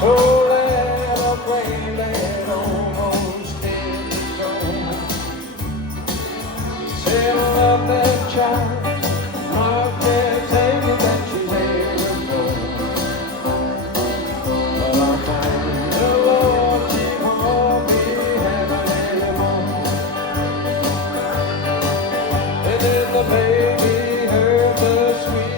So that a brain that almost did go. Said I love that child, I can't take it that she's ever gone. But I find the love she won't be having anymore. And then the baby heard the sweet